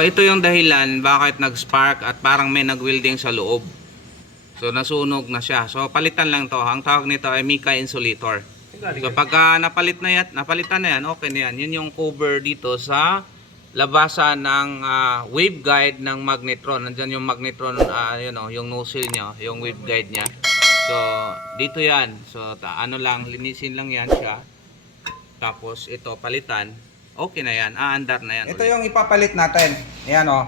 ito yung dahilan bakit nag-spark at parang may nag-welding sa loob. So, nasunog na siya. So, palitan lang to. Ang tawag nito ay Mica Insulator. So, pagka napalit na yan, napalitan na yan, okay na yan. Yun yung cover dito sa labasan ng ah, wave guide ng magnetron. Nandyan yung magnetron, ah, yun oh, yung nozzle niya, yung wave guide niya. So, dito yan. So, ta ano lang, linisin lang yan siya. Tapos, ito, palitan. Okay na yan. Aandar na yan. Ito yung ipapalit natin. Ayan o.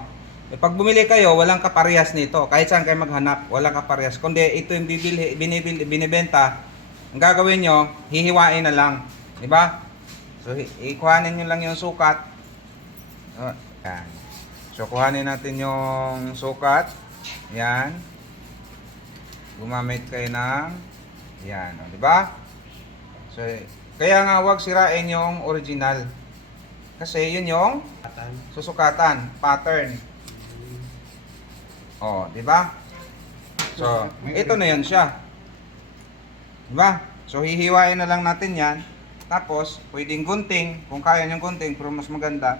E pag bumili kayo, walang kaparehas nito. Kahit saan kayo maghanap, walang kaparehas. Kundi ito yung bibili, binibili, binibenta, ang gagawin nyo, hihiwain na lang. Di ba? So, ikuhanin nyo lang yung sukat. O, yan. So, kuhanin natin yung sukat. Yan. Gumamit kayo ng yan. O, di ba? So, kaya nga wag sirain yung original. Kasi yun yung susukatan, pattern. Oh, di ba? So, ito na yan siya. Di ba? So, hihiwain na lang natin yan. Tapos, pwedeng gunting. Kung kaya niyong gunting, pero mas maganda.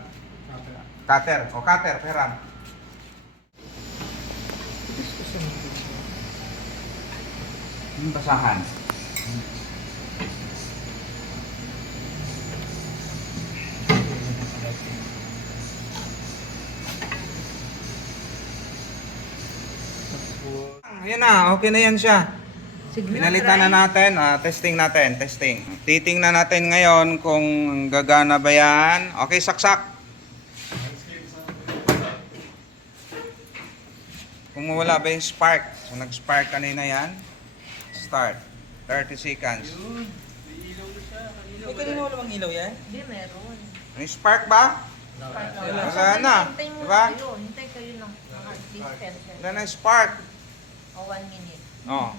Cutter. O, cutter, peram. Yung basahan. Ayan na, okay na yan siya. Pinalitan na natin, ah, testing natin, testing. Titingnan natin ngayon kung gagana ba yan. Okay, saksak. Kung mawala ba yung spark. So, nag-spark kanina yan. Start. 30 seconds. May kanina wala bang ilaw yan? Hindi, meron. May spark ba? Wala na. Diba? kayo. Hintay kayo ng mga at least 10 seconds. Wala na yung spark. O 1 minute. Oh.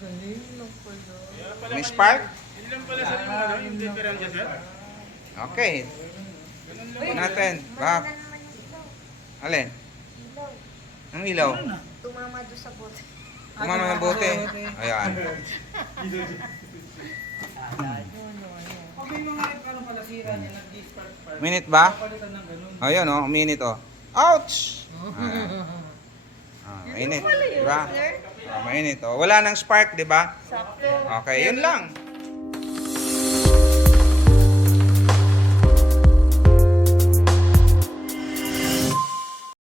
Galing lang pala. May spark? Ilan pala sa ano, yung diferensya sir? Okay. Natin. Bak. Tumama. Alin? Ilaw. Ang ilaw. Tumama doon sa bote. Kumama ng bote. Ayan. Yun, yun, yun. Okay, mga ano pala sira spark. Minute ba? Ganun. Ayun oh, minute oh. Ouch! Ah mainit. Diba? sir. Ah, mainit oh. Wala nang spark, di ba? Sakto. Okay, yun lang.